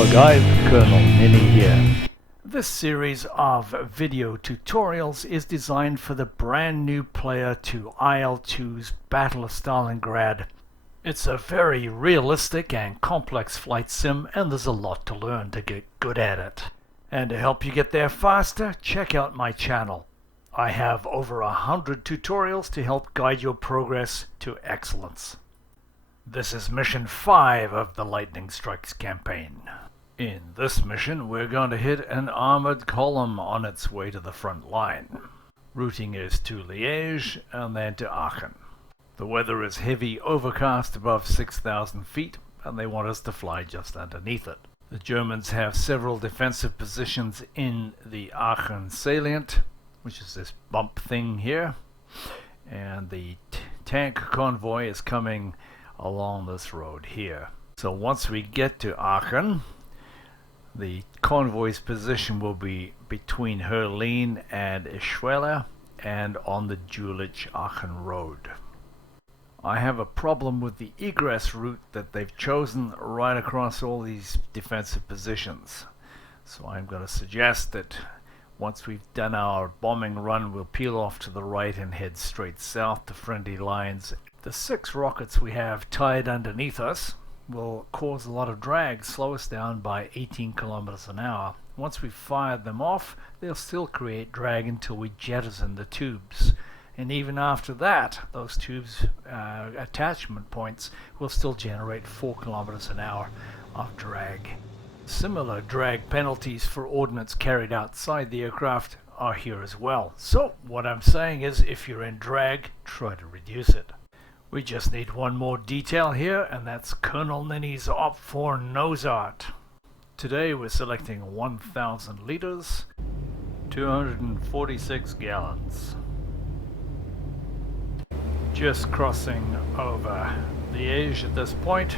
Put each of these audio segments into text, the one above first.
Hello guys, Colonel Ninny here. This series of video tutorials is designed for the brand new player to IL-2's Battle of Stalingrad. It's a very realistic and complex flight sim, and there's a lot to learn to get good at it. And to help you get there faster, check out my channel. I have over 100 tutorials to help guide your progress to excellence. This is mission 5 of the Lightnng Strikes campaign. In this mission, we're going to hit an armored column on its way to the front line. Routing is to Liège and then to Aachen. The weather is heavy overcast above 6,000 feet, and they want us to fly just underneath it. The Germans have several defensive positions in the Aachen salient, which is this bump thing here, and the tank convoy is coming along this road here. So once we get to Aachen, the convoy's position will be between Herlin and Ischweiler and on the Jülich-Aachen road. I have a problem with the egress route that they've chosen right across all these defensive positions. So I'm going to suggest that once we've done our bombing run, we'll peel off to the right and head straight south to friendly lines. The 6 rockets we have tied underneath us will cause a lot of drag, slow us down by 18 kilometers an hour. Once we've fired them off, they'll still create drag until we jettison the tubes. And even after that, those tubes attachment points will still generate 4 kilometers an hour of drag. Similar drag penalties for ordnance carried outside the aircraft are here as well. So what I'm saying is, if you're in drag, try to reduce it. We just need one more detail here, and that's Colonel Ninny's Op4 nose art. Today we're selecting 1,000 liters, 246 gallons. Just crossing over Liège at this point,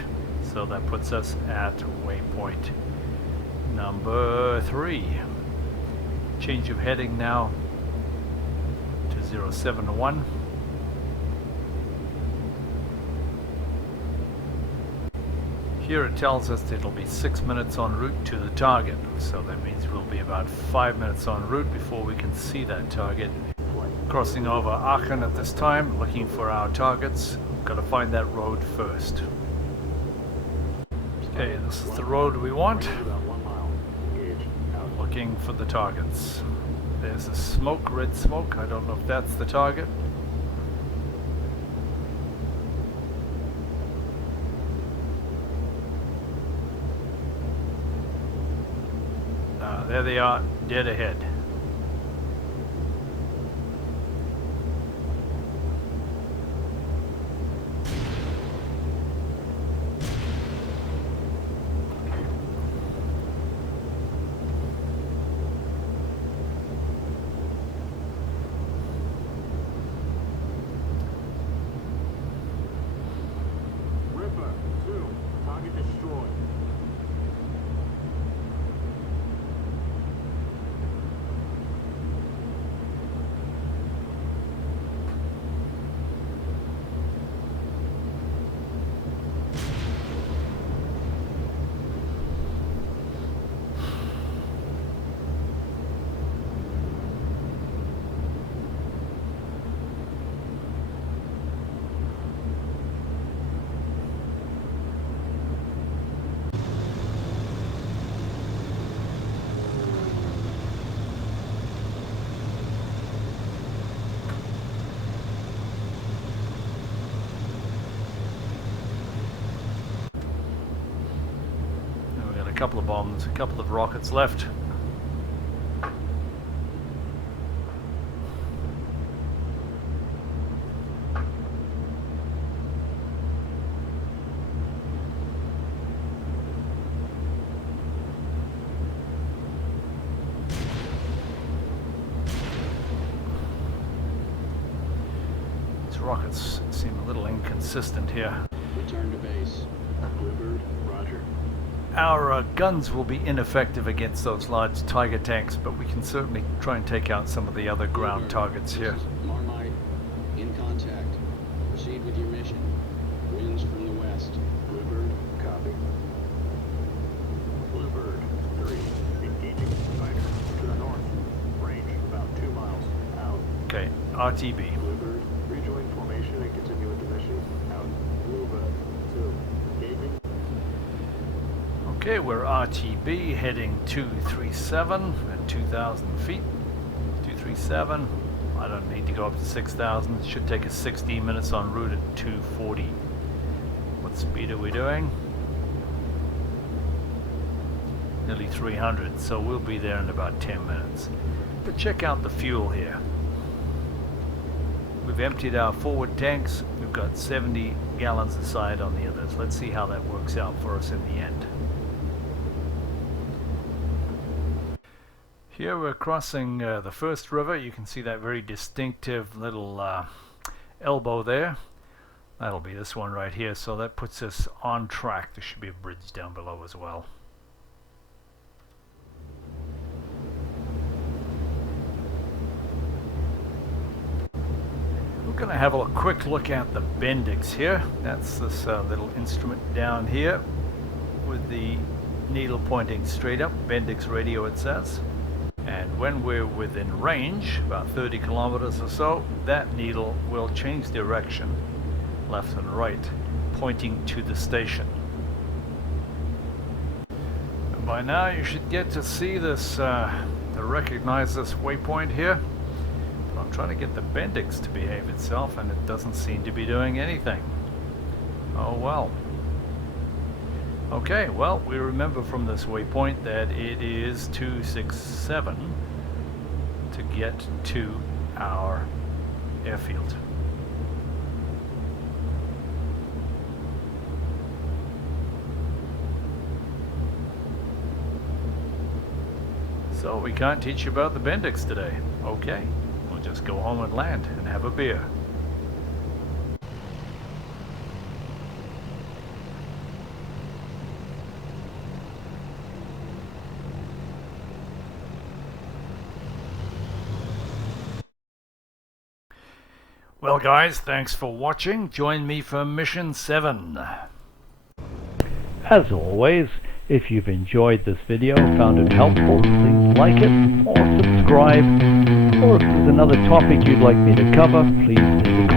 so that puts us at waypoint number 3. Change of heading now to 071. Here it tells us that it'll be 6 minutes en route to the target, so that means we'll be about 5 minutes en route before we can see that target. Crossing over Aachen at this time, looking for our targets. We've got to find that road first. Okay, this is the road we want. Looking for the targets. There's a smoke, red smoke. I don't know if that's the target. There they are, dead ahead. Ripper 2, target destroyed. A couple of bombs, a couple of rockets left. These rockets seem a little inconsistent here. Return to base. Bluebird, roger. Our guns will be ineffective against those large Tiger tanks, but we can certainly try and take out some of the other ground targets here. Marmite, in contact. Proceed with your mission. Winds from the west. Bluebird, copy. Bluebird 3, engaging fighter to the north. Range about 2 miles. Out. Okay, RTB. Bluebird, rejoin formation and continue with the mission. Out. Bluebird 2, engaging. Okay, we're RTB heading 237 at 2,000 feet. 237. I don't need to go up to 6,000. It should take us 16 minutes en route at 240. What speed are we doing? Nearly 300, so we'll be there in about 10 minutes. But check out the fuel here. We've emptied our forward tanks. We've got 70 gallons aside on the others. Let's see how that works out for us in the end. Here we're crossing the first river. You can see that very distinctive little elbow there. That'll be this one right here. So that puts us on track. There should be a bridge down below as well. We're going to have a quick look at the Bendix here. That's this little instrument down here with the needle pointing straight up. Bendix radio it says. And when we're within range, about 30 kilometers or so, that needle will change direction, left and right, pointing to the station. And by now you should get to see this, to recognize this waypoint here. But I'm trying to get the Bendix to behave itself and it doesn't seem to be doing anything. Oh well. Okay, well, we remember from this waypoint that it is 267 to get to our airfield. So we can't teach you about the Bendix today. Okay, we'll just go home and land and have a beer. Well guys, thanks for watching. Join me for Mission 7. As always, if you've enjoyed this video, found it helpful, please like it or subscribe. Or if there's another topic you'd like me to cover, please leave a